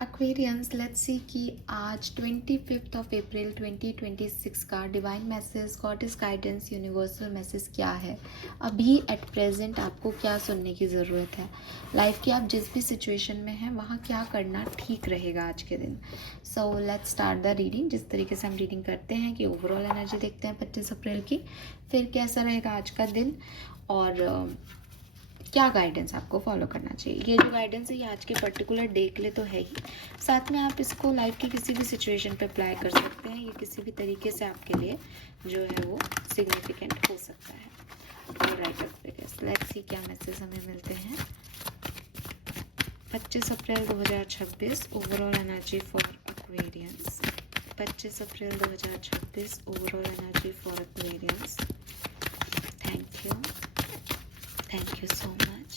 Aquarians, let's see कि आज 25 अप्रैल 2026 का divine message, goddess guidance, universal message क्या है। अभी एट प्रेजेंट आपको क्या सुनने की ज़रूरत है। लाइफ की आप जिस भी सिचुएशन में हैं वहाँ क्या करना ठीक रहेगा आज के दिन। So let's start the reading. जिस तरीके से हम रीडिंग करते हैं कि ओवरऑल एनर्जी देखते हैं 25 अप्रैल की, फिर कैसा रहेगा आज का दिन और क्या गाइडेंस आपको फॉलो करना चाहिए। ये जो गाइडेंस है ये आज के पर्टिकुलर डे के लिए तो है ही, साथ में आप इसको लाइफ की किसी भी सिचुएशन पे अप्लाई कर सकते हैं। ये किसी भी तरीके से आपके लिए जो है वो सिग्निफिकेंट हो सकता है। राइट एक्वेरियस, लेट्स सी क्या मैसेज हमें मिलते हैं 25 अप्रैल 2026 overall energy for Aquarians. 25 April 2026 overall energy for Aquarians. Thank you, thank you so much.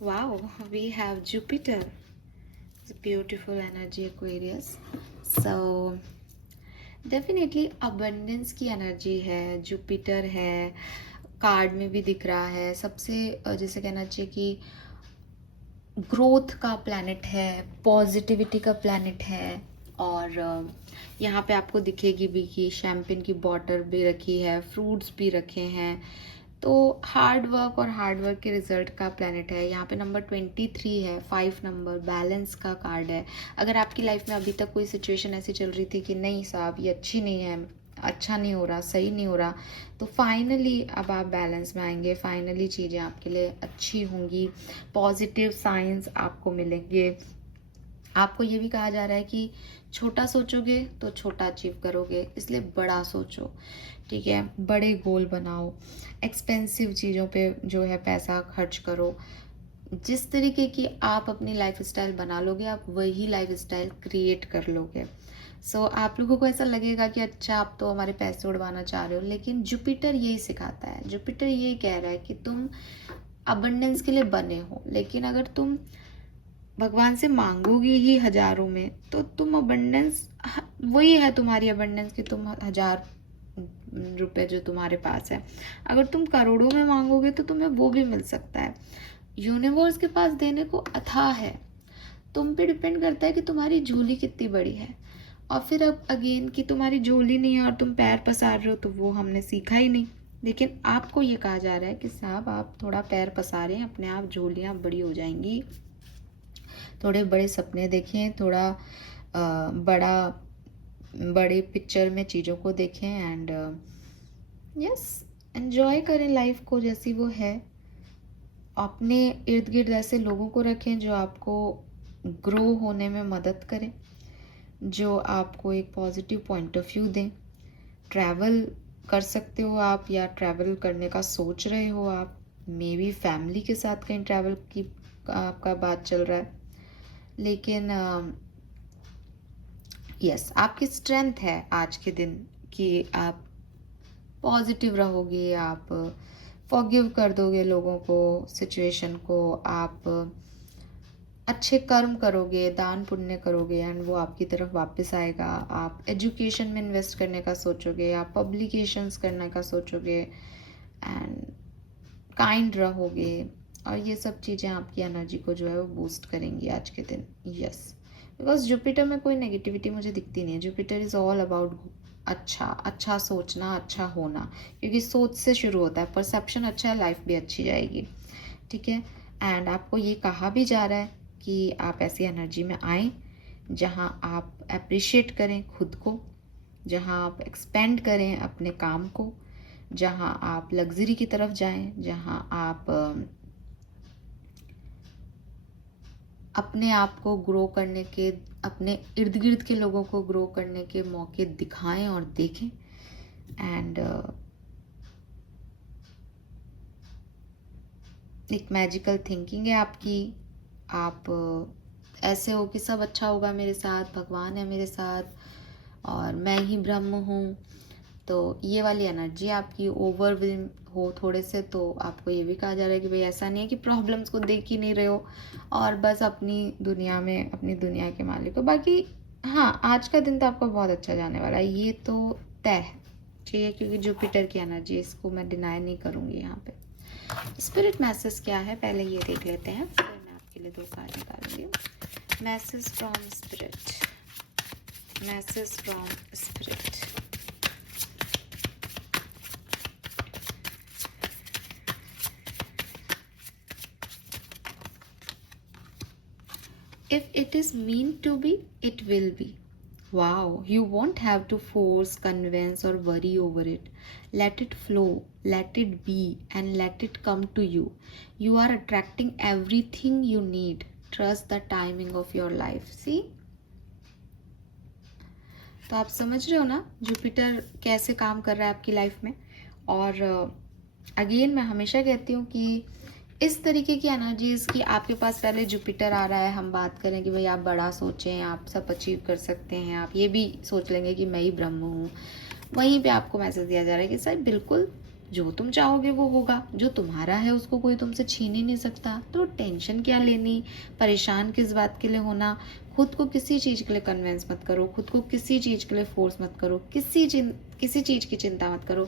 Wow, we have Jupiter. It's a beautiful energy, Aquarius. So definitely abundance की energy है, Jupiter है, card में भी दिख रहा है। सबसे जैसे कहना चाहिए कि ग्रोथ का प्लैनेट है, पॉजिटिविटी का प्लैनेट है। और यहाँ पे आपको दिखेगी भी कि शैम्पेन की बॉटल भी रखी है, फ्रूट्स भी रखे हैं। तो हार्ड वर्क और हार्ड वर्क के रिजल्ट का प्लैनेट है। यहाँ पे नंबर 23 है, 5 नंबर बैलेंस का कार्ड है। अगर आपकी लाइफ में अभी तक कोई सिचुएशन ऐसी चल रही थी कि नहीं साहब ये अच्छी नहीं है, अच्छा नहीं हो रहा, सही नहीं हो रहा, तो फाइनली अब आप बैलेंस में आएंगे। फाइनली चीज़ें आपके लिए अच्छी होंगी, पॉजिटिव साइंस आपको मिलेंगे। आपको ये भी कहा जा रहा है कि छोटा सोचोगे तो छोटा अचीव करोगे, इसलिए बड़ा सोचो, ठीक है। बड़े गोल बनाओ, एक्सपेंसिव चीज़ों पे जो है पैसा खर्च करो। जिस तरीके की आप अपनी लाइफ स्टाइल बना लोगे, आप वही लाइफ स्टाइल क्रिएट कर लोगे। सो आप लोगों को ऐसा लगेगा कि अच्छा आप तो हमारे पैसे उड़वाना चाह रहे हो, लेकिन जुपिटर यही सिखाता है। जुपिटर यही कह रहा है कि तुम अबंडेंस के लिए बने हो, लेकिन अगर तुम भगवान से मांगोगी ही हजारों में तो तुम अबंडेंस, वही है तुम्हारी अबंडेंस कि तुम 1000 रुपए जो तुम्हारे पास है, अगर तुम करोड़ों में मांगोगे तो तुम्हें वो भी मिल सकता है। यूनिवर्स के पास देने को अथाह है, तुम पे डिपेंड करता है कि तुम्हारी झोली कितनी बड़ी है। और फिर अब अगेन कि तुम्हारी झोली नहीं है और तुम पैर पसार रहे हो, तो वो हमने सीखा ही नहीं। लेकिन आपको ये कहा जा रहा है कि साहब आप थोड़ा पैर पसारें, अपने आप झोलियाँ बड़ी हो जाएंगी। थोड़े बड़े सपने देखें, थोड़ा बड़े पिक्चर में चीज़ों को देखें एंड यस एंजॉय करें लाइफ को जैसी वो है। अपने इर्द गिर्द ऐसे लोगों को रखें जो आपको ग्रो होने में मदद करें, जो आपको एक पॉजिटिव पॉइंट ऑफ व्यू दें। ट्रैवल कर सकते हो आप, या ट्रैवल करने का सोच रहे हो आप, मे बी फैमिली के साथ कहीं ट्रैवल की आपका बात चल रहा है। लेकिन यस आपकी स्ट्रेंथ है आज के दिन कि आप पॉजिटिव रहोगे, आप फॉरगिव कर दोगे लोगों को, सिचुएशन को, आप अच्छे कर्म करोगे, दान पुण्य करोगे एंड वो आपकी तरफ वापस आएगा। आप एजुकेशन में इन्वेस्ट करने का सोचोगे, आप पब्लिकेशंस करने का सोचोगे एंड काइंड रहोगे। और ये सब चीज़ें आपकी एनर्जी को जो है वो बूस्ट करेंगी आज के दिन। यस, बिकॉज जुपिटर में कोई नेगेटिविटी मुझे दिखती नहीं है। जुपिटर इज़ ऑल अबाउट अच्छा सोचना, अच्छा होना, क्योंकि सोच से शुरू होता है। परसेप्शन अच्छा है, लाइफ भी अच्छी जाएगी, ठीक है। एंड आपको ये कहा भी जा रहा है कि आप ऐसी एनर्जी में आएँ जहाँ आप अप्रिशिएट करें खुद को, जहाँ आप एक्सपेंड करें अपने काम को, जहाँ आप लग्जरी की तरफ जाएं, जहाँ आप अपने आप को ग्रो करने के, अपने इर्द गिर्द के लोगों को ग्रो करने के मौके दिखाएं और देखें। एंड एक मैजिकल थिंकिंग है आपकी। आप ऐसे हो कि सब अच्छा होगा मेरे साथ, भगवान है मेरे साथ और मैं ही ब्रह्म हूँ। तो ये वाली एनर्जी आपकी ओवरवेल्म हो थोड़े से, तो आपको ये भी कहा जा रहा है कि भाई ऐसा नहीं है कि प्रॉब्लम्स को देख ही नहीं रहे हो और बस अपनी दुनिया में, अपनी दुनिया के मालिक हो। बाकी हाँ, आज का दिन तो आपका बहुत अच्छा जाने वाला है, ये तो तय है, ठीक है, क्योंकि जुपिटर की एनर्जी, इसको मैं डिनाई नहीं करूँगी। यहाँ पे स्पिरिट मैसेज क्या है पहले ये देख लेते हैं, फिर मैं आपके लिए 2 कार्ड निकालूंगी। Message from spirit, message from spirit. If it is meant to be, it will be. Wow, you won't have to force, convince or worry over it. Let it flow, let it be and let it come to you. You are attracting everything you need. Trust the timing of your life. See? तो आप समझ रहे हो ना Jupiter कैसे काम कर रहा है आपकी लाइफ में। और अगेन मैं हमेशा कहती हूँ कि इस तरीके की एनर्जीज की आपके पास पहले जुपिटर आ रहा है, हम बात करें कि भाई आप बड़ा सोचें, आप सब अचीव कर सकते हैं, आप ये भी सोच लेंगे कि मैं ही ब्रह्म हूँ, वहीं पे आपको मैसेज दिया जा रहा है कि साहब बिल्कुल जो तुम चाहोगे वो होगा, जो तुम्हारा है उसको कोई तुमसे छीन ही नहीं सकता। तो टेंशन क्या लेनी, परेशान किस बात के लिए होना, खुद को किसी चीज़ के लिए कन्विंस मत करो, खुद को किसी चीज़ के लिए फोर्स मत करो, किसी चीज़ की चिंता मत करो,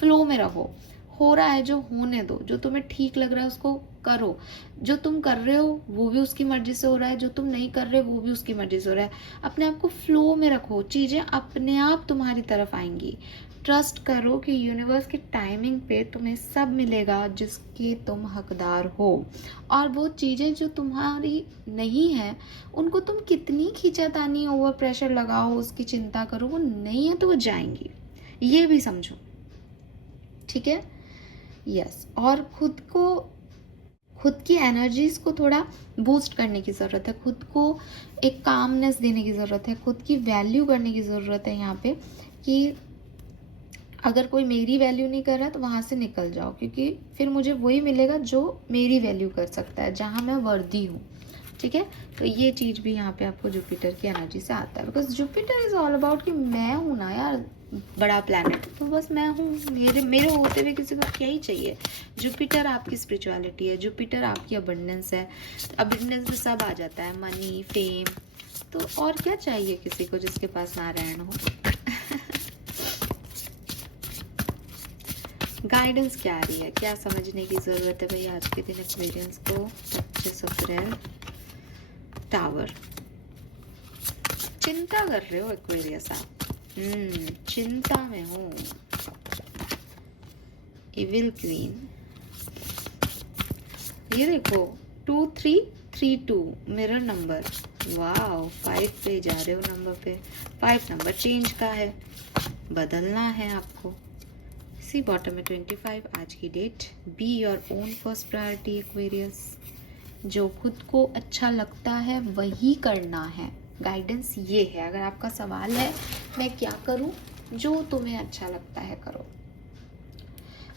फ्लो में रहो। हो रहा है जो होने दो, जो तुम्हें ठीक लग रहा है उसको करो, जो तुम कर रहे हो वो भी उसकी मर्जी से हो रहा है, जो तुम नहीं कर रहे वो भी उसकी मर्जी से हो रहा है। अपने आप को फ्लो में रखो, चीज़ें अपने आप तुम्हारी तरफ आएंगी। ट्रस्ट करो कि यूनिवर्स की टाइमिंग पे तुम्हें सब मिलेगा जिसके तुम हकदार हो। और वो चीज़ें जो तुम्हारी नहीं है उनको तुम कितनी खींचातानी ओवर प्रेशर लगाओ, उसकी चिंता करो, वो नहीं है तो वो जाएंगी, ये भी समझो। ठीक है, यस। और खुद की एनर्जीज को थोड़ा बूस्ट करने की ज़रूरत है, खुद को एक कामनेस देने की ज़रूरत है, खुद की वैल्यू करने की ज़रूरत है यहाँ पे कि अगर कोई मेरी वैल्यू नहीं कर रहा तो वहाँ से निकल जाओ, क्योंकि फिर मुझे वही मिलेगा जो मेरी वैल्यू कर सकता है, जहाँ मैं वर्दी हूँ। ठीक है, तो ये चीज़ भी यहाँ पे आपको जुपिटर की एनर्जी से आता है, because Jupiter is all about कि मैं हूँ ना यार बड़ा प्लैनेट, तो बस मैं हूँ, मेरे होते हुए किसी को क्या ही चाहिए। जुपिटर आपकी स्पिरिचुअलिटी है, जुपिटर आपकी अबंडेंस है, अबंडेंस में सब आ जाता है, मनी, फेम, तो और क्या चाहिए किसी को जिसके पास नारायण हो। गाइडेंस क्या आ रही है, क्या समझने की ज़रूरत है भाई आज के दिन एक्वेरियंस को। 25 अप्रैल, टावर। चिंता कर रहे हो एक्वेरियस आप, चिंता में हूँ। इविल क्वीन, ये देखो 2332 मिरर नंबर, वाओ 5 पे जा रहे हो नंबर पे। 5 नंबर चेंज का है, बदलना है आपको। सी बॉटम में 25 आज की date. Be your own first priority Aquarius, जो खुद को अच्छा लगता है वही करना है। गाइडेंस ये है, अगर आपका सवाल है मैं क्या करूं, जो तुम्हें अच्छा लगता है करो।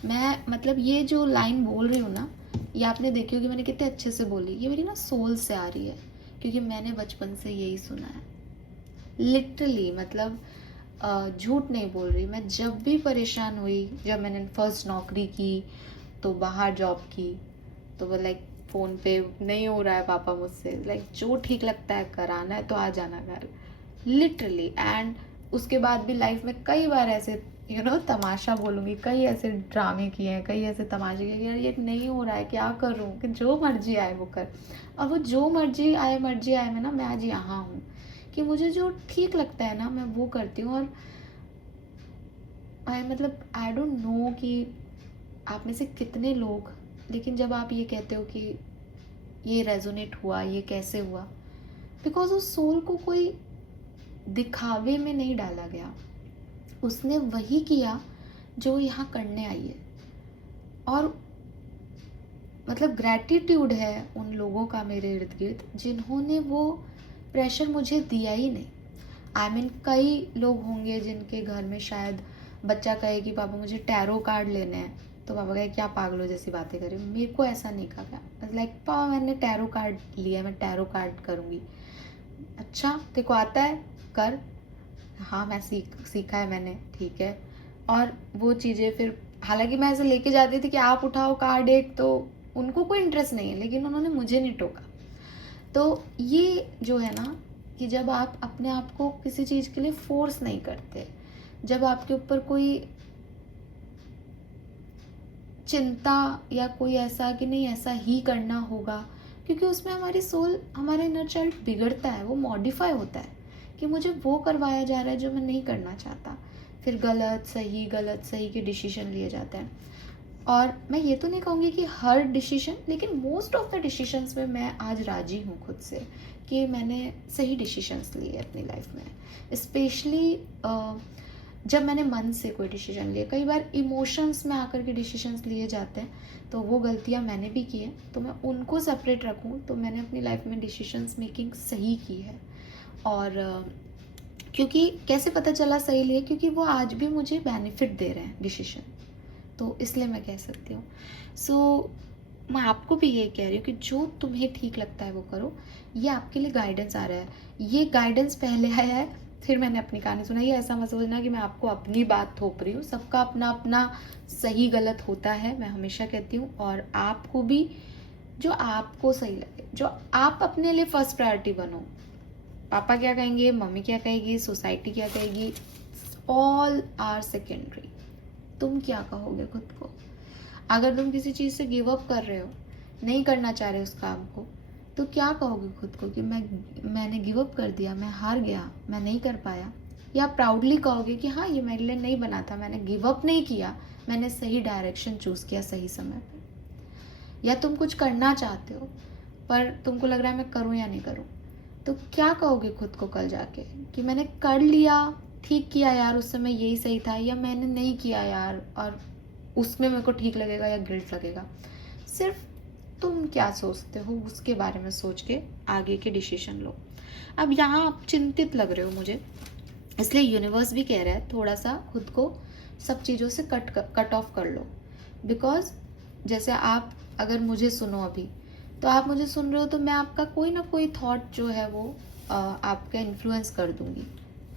मैं मतलब ये जो लाइन बोल रही हूँ ना, ये आपने देखी होगी मैंने कितने अच्छे से बोली, ये मेरी ना सोल से आ रही है, क्योंकि मैंने बचपन से यही सुना है लिटरली। मतलब झूठ नहीं बोल रही, मैं जब भी परेशान हुई, जब मैंने फर्स्ट नौकरी की तो बाहर जॉब की, तो वो लाइक फ़ोन पे नहीं हो रहा है पापा मुझसे, लाइक जो ठीक लगता है कराना है तो आ जाना घर, लिटरली। एंड उसके बाद भी लाइफ में कई बार ऐसे तमाशा बोलूँगी, कई ऐसे ड्रामे किए हैं, कई ऐसे तमाशे किए, यार ये नहीं हो रहा है क्या करूँ, कि जो मर्जी आए वो कर। और वो जो मर्जी आए में ना मैं आज यहाँ हूँ कि मुझे जो ठीक लगता है ना मैं वो करती हूँ। और आई डोंट नो कि आप में से कितने लोग, लेकिन जब आप ये कहते हो कि ये रेजोनेट हुआ, ये कैसे हुआ, बिकॉज उस सोल को कोई दिखावे में नहीं डाला गया, उसने वही किया जो यहाँ करने आई है। और मतलब ग्रैटिट्यूड है उन लोगों का मेरे इर्द गिर्द जिन्होंने वो प्रेशर मुझे दिया ही नहीं। आई मीन कई लोग होंगे जिनके घर में शायद बच्चा कहे कि पापा मुझे टैरो कार्ड लेने हैं, तो पापा कहे क्या पागलों जैसी बातें करें। मेरे को ऐसा नहीं कहा, लाइक पापा मैंने टैरो कार्ड लिया, मैं टैरो कार्ड करूँगी। अच्छा तेरे को आता है कर, हाँ मैं सीखा है मैंने, ठीक है। और वो चीज़ें फिर हालांकि मैं ऐसे लेके जाती थी कि आप उठाओ कार्ड एक, तो उनको कोई इंटरेस्ट नहीं है, लेकिन उन्होंने मुझे नहीं टोका। तो ये जो है ना कि जब आप अपने आप को किसी चीज़ के लिए फोर्स नहीं करते, जब आपके ऊपर कोई चिंता या कोई ऐसा कि नहीं ऐसा ही करना होगा, क्योंकि उसमें हमारी सोल, हमारा इनर चाइल्ड बिगड़ता है, वो मॉडिफाई होता है कि मुझे वो करवाया जा रहा है जो मैं नहीं करना चाहता। फिर गलत सही के डिसीजन लिए जाते हैं। और मैं ये तो नहीं कहूँगी कि हर डिसीजन, लेकिन मोस्ट ऑफ द डिसीजंस में मैं आज राजी हूँ खुद से कि मैंने सही डिसीजंस लिए अपनी लाइफ में। स्पेशली जब मैंने मन से कोई डिसीजन लिए, कई बार इमोशंस में आकर के डिसीजंस लिए जाते हैं, तो वो गलतियाँ मैंने भी की हैं, तो मैं उनको सेपरेट रखूँ तो मैंने अपनी लाइफ में डिसीजंस मेकिंग सही की है। और क्योंकि कैसे पता चला सही लिए, क्योंकि वो आज भी मुझे बेनिफिट दे रहे हैं डिसीजन, तो इसलिए मैं कह सकती हूँ। सो मैं आपको भी ये कह रही हूँ कि जो तुम्हें ठीक लगता है वो करो। ये आपके लिए गाइडेंस आ रहा है, ये गाइडेंस पहले आया है फिर मैंने अपनी कहानी सुनाई। ऐसा मत सोचना कि मैं आपको अपनी बात थोप रही हूँ, सबका अपना अपना सही गलत होता है, मैं हमेशा कहती हूँ। और आपको भी जो आपको सही लगे, जो आप अपने लिए फर्स्ट प्रायोरिटी बनो। पापा क्या कहेंगे, मम्मी क्या कहेगी, सोसाइटी क्या कहेगी, ऑल आर सेकेंडरी। तुम क्या कहोगे खुद को? अगर तुम किसी चीज़ से गिव अप कर रहे हो, नहीं करना चाह रहे उस काम को, तो क्या कहोगे खुद को कि मैंने गिव अप कर दिया, मैं हार गया, मैं नहीं कर पाया? या प्राउडली कहोगे कि हाँ, ये मेरे लिए नहीं बना था, मैंने गिव अप नहीं किया, मैंने सही डायरेक्शन चूज़ किया सही समय पर? या तुम कुछ करना चाहते हो पर तुमको लग रहा है मैं करूँ या नहीं करूँ, तो क्या कहोगे खुद को कल जाके कि मैंने कर लिया, ठीक किया यार, उस समय यही सही था, या मैंने नहीं किया यार और उसमें मेरे को ठीक लगेगा या गिल्ट लगेगा? सिर्फ तुम क्या सोचते हो उसके बारे में सोच के आगे के डिसीजन लो। अब यहाँ आप चिंतित लग रहे हो मुझे, इसलिए यूनिवर्स भी कह रहा है थोड़ा सा खुद को सब चीज़ों से कट ऑफ कर लो। बिकॉज जैसे आप अगर मुझे सुनो अभी, तो आप मुझे सुन रहे हो तो मैं आपका कोई ना कोई थॉट जो है वो आपका इन्फ्लुएंस कर दूंगी,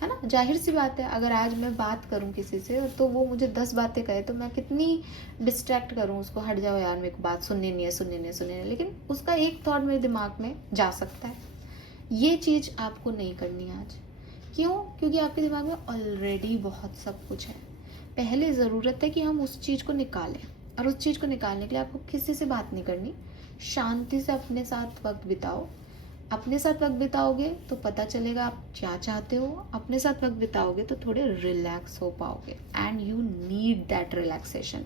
है ना? जाहिर सी बात है, अगर आज मैं बात करूं किसी से तो वो मुझे 10 बातें कहे तो मैं कितनी डिस्ट्रैक्ट करूं उसको, हट जाओ यार मेरे को बात सुननी नहीं है, लेकिन उसका एक थॉट मेरे दिमाग में जा सकता है। ये चीज़ आपको नहीं करनी आज। क्यों? क्योंकि आपके दिमाग में ऑलरेडी बहुत सब कुछ है। पहले ज़रूरत है कि हम उस चीज़ को निकालें, और उस चीज़ को निकालने के लिए आपको किसी से बात नहीं करनी, शांति से अपने साथ वक्त बिताओ। अपने साथ वक्त बिताओगे तो पता चलेगा आप क्या चाहते हो, अपने साथ वक्त बिताओगे तो थोड़े रिलैक्स हो पाओगे, and you need that relaxation.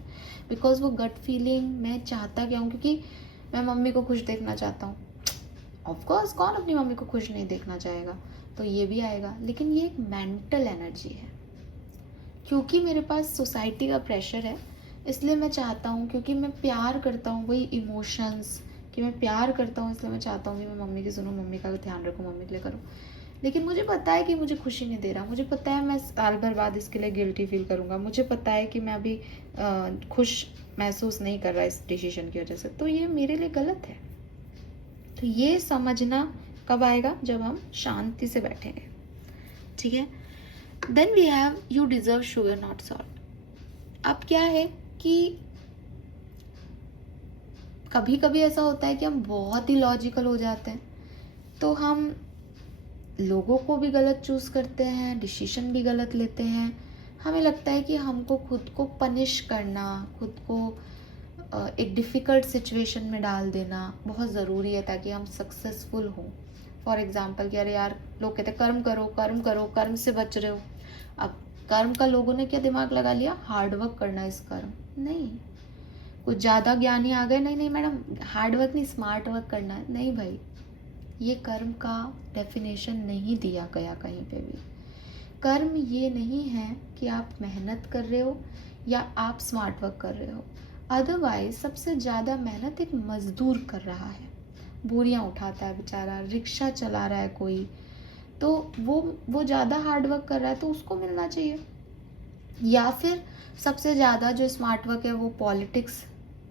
Because वो गट फीलिंग, मैं चाहता क्या हूँ, क्योंकि मैं मम्मी को खुश देखना चाहता हूँ। ऑफकोर्स कौन अपनी मम्मी को खुश नहीं देखना चाहेगा, तो ये भी आएगा, लेकिन ये एक मेंटल एनर्जी है। क्योंकि मेरे पास सोसाइटी का प्रेशर है, इसलिए मैं चाहता हूँ, क्योंकि मैं प्यार करता हूँ, वही इमोशंस कि मैं प्यार करता हूँ, इसलिए मैं चाहता हूँ कि मैं मम्मी की सुनूँ, मम्मी का ध्यान रखूँ, मम्मी के लिए करूँ। लेकिन मुझे पता है कि मुझे खुशी नहीं दे रहा, मुझे पता है मैं साल भर बाद इसके लिए गिल्टी फील करूँगा, मुझे पता है कि मैं अभी खुश महसूस नहीं कर रहा इस डिसीजन की वजह से, तो ये मेरे लिए गलत है। तो ये समझना कब आएगा? जब हम शांति से बैठेंगे, ठीक है? Then we have you deserve sugar not salt. अब क्या है कि कभी कभी ऐसा होता है कि हम बहुत ही लॉजिकल हो जाते हैं, तो हम लोगों को भी गलत चूज करते हैं, डिसीजन भी गलत लेते हैं। हमें लगता है कि हमको खुद को पनिश करना, खुद को एक डिफ़िकल्ट सिचुएशन में डाल देना बहुत ज़रूरी है ताकि हम सक्सेसफुल हों। फॉर एग्जाम्पल कि अरे यार, लोग कहते हैं कर्म करो कर्म करो, कर्म से बच रहे हो। अब कर्म का लोगों ने क्या दिमाग लगा लिया, हार्ड वर्क करना इस कर्म नहीं। कुछ ज़्यादा ज्ञानी आ गए, नहीं नहीं मैडम, हार्ड वर्क नहीं स्मार्ट वर्क करना है। नहीं भाई, ये कर्म का डेफिनेशन नहीं दिया गया कहीं पे भी। कर्म ये नहीं है कि आप मेहनत कर रहे हो या आप स्मार्ट वर्क कर रहे हो। अदरवाइज सबसे ज़्यादा मेहनत एक मजदूर कर रहा है, बोरियां उठाता है बेचारा, रिक्शा चला रहा है कोई, तो वो ज़्यादा हार्ड वर्क कर रहा है तो उसको मिलना चाहिए। या फिर सबसे ज़्यादा जो स्मार्ट वर्क है वो पॉलिटिक्स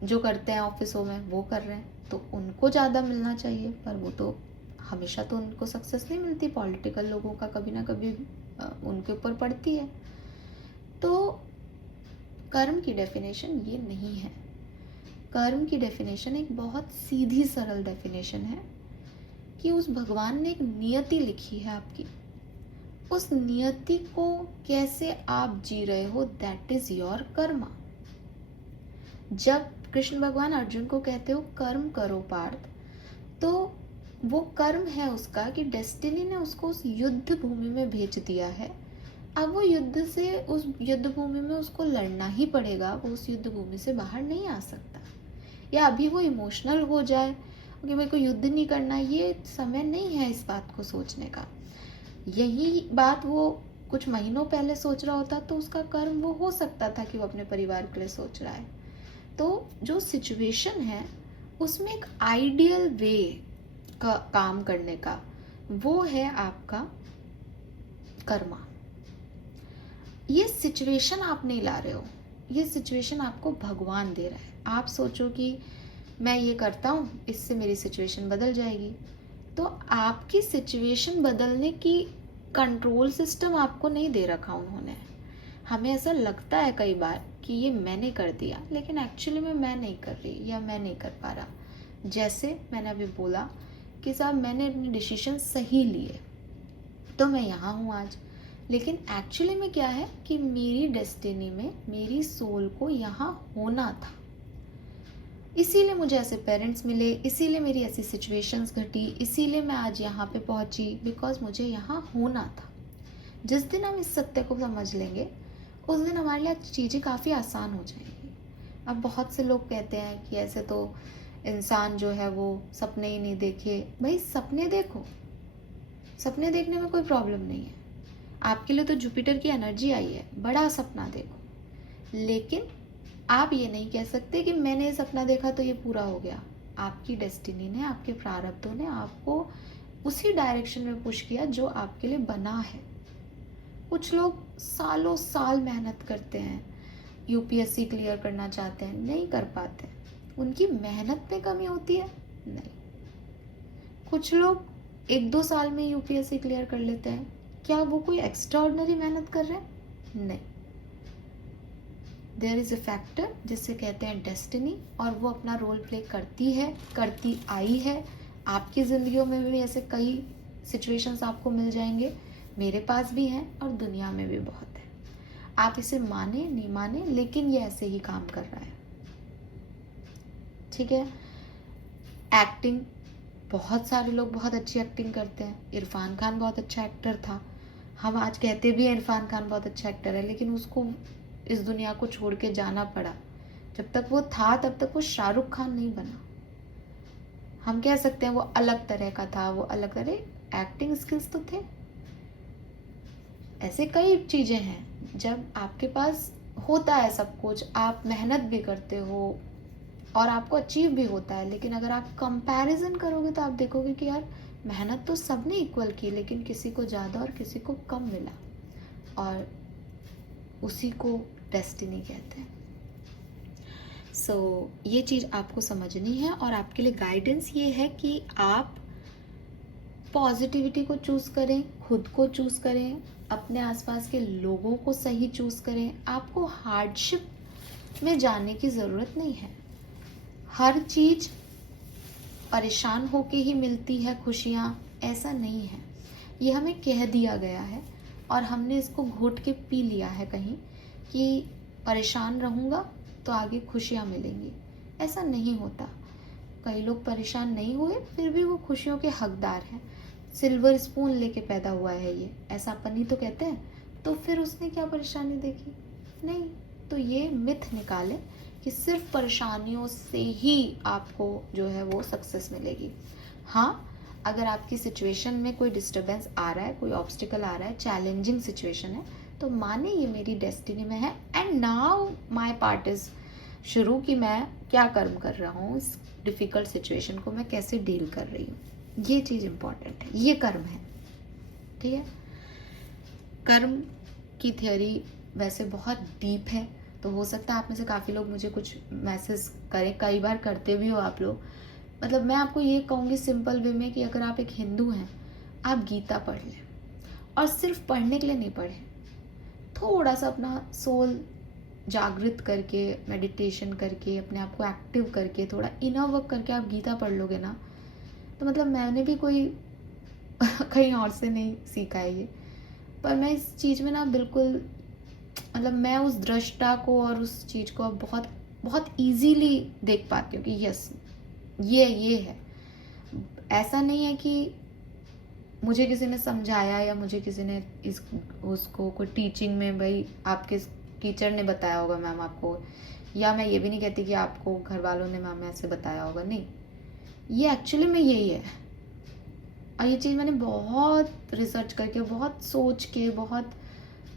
जो करते हैं ऑफिसों में वो कर रहे हैं, तो उनको ज़्यादा मिलना चाहिए। पर वो तो हमेशा तो उनको सक्सेस नहीं मिलती, पॉलिटिकल लोगों का कभी ना कभी उनके ऊपर पड़ती है। तो कर्म की डेफिनेशन ये नहीं है। कर्म की डेफिनेशन एक बहुत सीधी सरल डेफिनेशन है कि उस भगवान ने एक नियति लिखी है आपकी, उस नियति को कैसे आप जी रहे हो, दैट इज योर कर्मा। जब कृष्ण भगवान अर्जुन को कहते हो कर्म करो पार्थ, तो वो कर्म है उसका कि डेस्टिनी ने उसको उस युद्ध भूमि में भेज दिया है। अब वो युद्ध से, उस युद्ध भूमि में उसको लड़ना ही पड़ेगा, वो उस युद्ध भूमि से बाहर नहीं आ सकता। या अभी वो इमोशनल हो जाए कि मेरे को युद्ध नहीं करना, ये समय नहीं है इस बात को सोचने का। यही बात वो कुछ महीनों पहले सोच रहा होता तो उसका कर्म वो हो सकता था कि वो अपने परिवार के लिए सोच रहा है। तो जो सिचुएशन है उसमें एक आइडियल वे का काम करने का, वो है आपका कर्मा। ये सिचुएशन आप नहीं ला रहे हो, ये सिचुएशन आपको भगवान दे रहा है। आप सोचो कि मैं ये करता हूँ, इससे मेरी सिचुएशन बदल जाएगी, तो आपकी सिचुएशन बदलने की कंट्रोल सिस्टम आपको नहीं दे रखा उन्होंने। हमें ऐसा लगता है कई बार कि ये मैंने कर दिया, लेकिन एक्चुअली में मैं नहीं कर रही या मैं नहीं कर पा रहा। जैसे मैंने अभी बोला कि साहब मैंने अपने डिसीजन सही लिए तो मैं यहाँ हूँ आज, लेकिन एक्चुअली में क्या है कि मेरी डेस्टिनी में मेरी सोल को यहाँ होना था, इसीलिए मुझे ऐसे पेरेंट्स मिले, इसीलिए मेरी ऐसी सिचुएशंस घटी, इसीलिए मैं आज यहाँ पे पहुँची, बिकॉज मुझे यहाँ होना था। जिस दिन हम इस सत्य को समझ लेंगे उस दिन हमारे लिए चीज़ें काफ़ी आसान हो जाएंगी। अब बहुत से लोग कहते हैं कि ऐसे तो इंसान जो है वो सपने ही नहीं देखे। भाई सपने देखो, सपने देखने में कोई प्रॉब्लम नहीं है। आपके लिए तो जुपिटर की एनर्जी आई है, बड़ा सपना देखो, लेकिन आप ये नहीं कह सकते कि मैंने ये सपना देखा तो ये पूरा हो गया। आपकी डेस्टिनी ने, आपके प्रारब्धों ने आपको उसी डायरेक्शन में पुश किया जो आपके लिए बना है। कुछ लोग सालों साल मेहनत करते हैं, यूपीएससी क्लियर करना चाहते हैं, नहीं कर पाते। उनकी मेहनत में कमी होती है? नहीं। कुछ लोग 1-2 साल में यूपीएससी क्लियर कर लेते हैं, क्या वो कोई एक्स्ट्राऑर्डिनरी मेहनत कर रहे हैं? नहीं। देयर इज अ फैक्टर जिसे कहते हैं डेस्टिनी, और वो अपना रोल प्ले करती है, करती आई है। आपकी ज़िंदगियों में भी ऐसे कई सिचुएशंस आपको मिल जाएंगे, मेरे पास भी हैं और दुनिया में भी बहुत है। आप इसे माने नहीं माने, लेकिन ये ऐसे ही काम कर रहा है। ठीक है। एक्टिंग, बहुत सारे लोग बहुत अच्छी एक्टिंग करते हैं। इरफान खान बहुत अच्छा एक्टर था, हम आज कहते भी हैं इरफान खान बहुत अच्छा एक्टर है, लेकिन उसको इस दुनिया को छोड़ के जाना पड़ा। जब तक वो था तब तक वो शाहरुख खान नहीं बना। हम कह सकते हैं वो अलग तरह का था, वो अलग तरह, एक्टिंग स्किल्स तो थे। ऐसे कई चीज़ें हैं, जब आपके पास होता है सब कुछ, आप मेहनत भी करते हो और आपको अचीव भी होता है, लेकिन अगर आप कंपैरिजन करोगे तो आप देखोगे कि यार मेहनत तो सबने इक्वल की, लेकिन किसी को ज़्यादा और किसी को कम मिला, और उसी को डेस्टिनी कहते हैं। सो ये चीज़ आपको समझनी है, और आपके लिए गाइडेंस ये है कि आप पॉजिटिविटी को चूज़ करें, खुद को चूज़ करें, अपने आसपास के लोगों को सही चूज़ करें। आपको हार्डशिप में जाने की ज़रूरत नहीं है। हर चीज़ परेशान होके ही मिलती है खुशियाँ, ऐसा नहीं है। ये हमें कह दिया गया है और हमने इसको घोट के पी लिया है कहीं कि परेशान रहूँगा तो आगे खुशियाँ मिलेंगी। ऐसा नहीं होता। कई लोग परेशान नहीं हुए फिर भी वो खुशियों के हकदार हैं। सिल्वर स्पून लेके पैदा हुआ है ये, ऐसा अपन ही तो कहते हैं। तो फिर उसने क्या परेशानी देखी? नहीं। तो ये मिथ निकाले कि सिर्फ परेशानियों से ही आपको जो है वो सक्सेस मिलेगी। हाँ, अगर आपकी सिचुएशन में कोई डिस्टर्बेंस आ रहा है, कोई ऑब्स्टिकल आ रहा है, चैलेंजिंग सिचुएशन है, तो माने ये मेरी डेस्टिनी में है, and now my part is शुरू कि मैं क्या कर्म कर रहा हूँ, इस डिफ़िकल्ट सिचुएशन को मैं कैसे डील कर रही हूँ। ये चीज़ इम्पॉर्टेंट है, ये कर्म है। ठीक है। कर्म की थ्योरी वैसे बहुत डीप है, तो हो सकता है आप में से काफ़ी लोग मुझे कुछ मैसेज करें, कई बार करते भी हो आप लोग। मतलब मैं आपको ये कहूँगी सिंपल वे में कि अगर आप एक हिंदू हैं, आप गीता पढ़ लें, और सिर्फ पढ़ने के लिए नहीं पढ़ें, थोड़ा सा अपना सोल जागृत करके, मेडिटेशन करके, अपने आप को एक्टिव करके, थोड़ा इनर वर्क करके आप गीता पढ़ लोगे ना, तो मतलब मैंने भी कोई कहीं और से नहीं सीखा है ये, पर मैं इस चीज़ में ना बिल्कुल, मतलब मैं उस दृष्टा को और उस चीज़ को अब बहुत बहुत ईजीली देख पाती हूँ कि यस ये है। ऐसा नहीं है कि मुझे किसी ने समझाया या मुझे किसी ने उसको कोई टीचिंग में, भाई आपके टीचर ने बताया होगा मैम आपको, या मैं ये भी नहीं कहती कि आपको घर वालों ने मैम ऐसे बताया होगा, नहीं, ये एक्चुअली में यही है। और ये चीज़ मैंने बहुत रिसर्च करके, बहुत सोच के, बहुत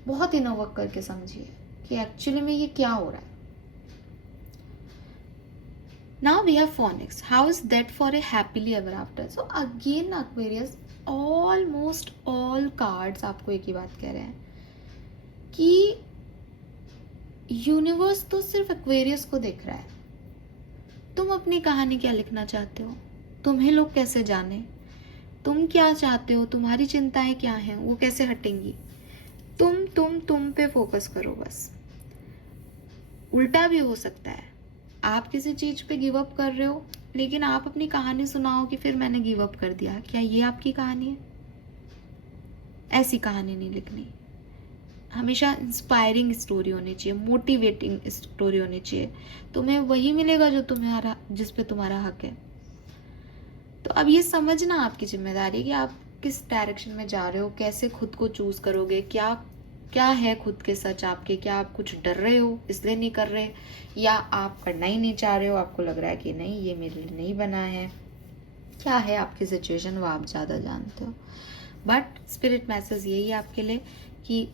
बहुत इनर वर्क करके समझी है कि एक्चुअली में ये क्या हो रहा है। Now we have phonics. How is that for a happily ever after? So again Aquarius, almost all cards आपको एक ही बात कह रहे हैं कि यूनिवर्स तो सिर्फ एक्वेरियस को देख रहा है। तुम अपनी कहानी क्या लिखना चाहते हो, तुम्हें लोग कैसे जाने, तुम क्या चाहते हो, तुम्हारी चिंताएं क्या हैं, वो कैसे हटेंगी। तुम पे फोकस करो बस। उल्टा भी हो सकता है, आप किसी चीज पे गिव अप कर रहे हो लेकिन आप अपनी कहानी सुनाओ कि फिर मैंने गिव अप कर दिया। क्या ये आपकी कहानी है? ऐसी कहानी नहीं लिखनी। हमेशा इंस्पायरिंग स्टोरी होनी चाहिए, मोटिवेटिंग स्टोरी होनी चाहिए। तुम्हें वही मिलेगा जो तुम्हारा, जिस पे तुम्हारा हक है। तो अब ये समझना आपकी जिम्मेदारी है कि आप किस डायरेक्शन में जा रहे हो, कैसे खुद को चूज करोगे, क्या क्या है खुद के सच आपके। क्या आप कुछ डर रहे हो इसलिए नहीं कर रहे, या आप करना ही नहीं चाह रहे हो, आपको लग रहा है कि नहीं ये मेरे लिए नहीं बना है। क्या है आपकी सिचुएशन, वो आप ज़्यादा जानते हो। बट स्पिरिट मैसेज यही है आपके लिए कि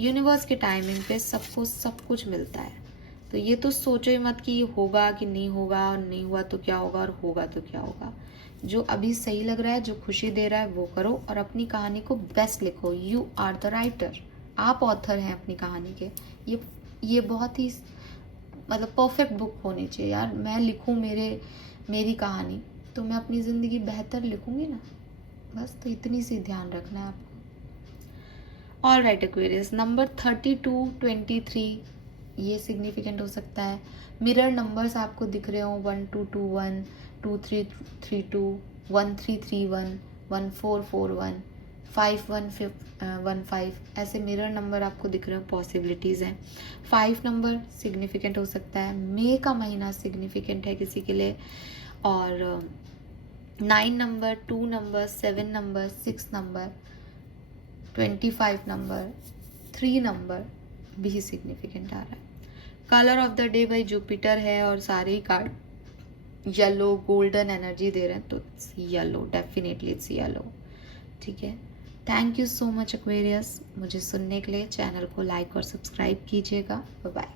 यूनिवर्स के टाइमिंग पे सबको सब कुछ मिलता है। तो ये तो सोचो ही मत कि ये होगा कि नहीं होगा, और नहीं हुआ तो क्या होगा, और होगा तो क्या होगा। जो अभी सही लग रहा है, जो खुशी दे रहा है वो करो, और अपनी कहानी को बेस्ट लिखो। यू आर द राइटर, आप ऑथर हैं अपनी कहानी के। ये बहुत ही मतलब परफेक्ट बुक होनी चाहिए यार। मैं लिखूं मेरी कहानी तो मैं अपनी ज़िंदगी बेहतर लिखूंगी ना, बस। तो इतनी सी ध्यान रखना है आपको। ऑल राइट एक्वेरियस, नंबर 32, 23 ये सिग्निफिकेंट हो सकता है। मिरर नंबर्स आपको दिख रहे हो 1221, 2332, 1331, 1441, 5115, ऐसे मिरर नंबर आपको दिख रहे हो, पॉसिबिलिटीज़ हैं। 5 नंबर सिग्निफिकेंट हो सकता है, मई का महीना सिग्निफिकेंट है किसी के लिए। और 9 number, 2 number, 7 number, 6 number, 25 number, 3 number भी सिग्निफिकेंट आ रहा है। कलर ऑफ द डे भाई जुपिटर है, और सारे ही कार्ड येलो गोल्डन एनर्जी दे रहे हैं, तो it's yellow, definitely it's yellow. ठीक है, thank you so much Aquarius मुझे सुनने के लिए। चैनल को लाइक और सब्सक्राइब कीजिएगा। Bye bye.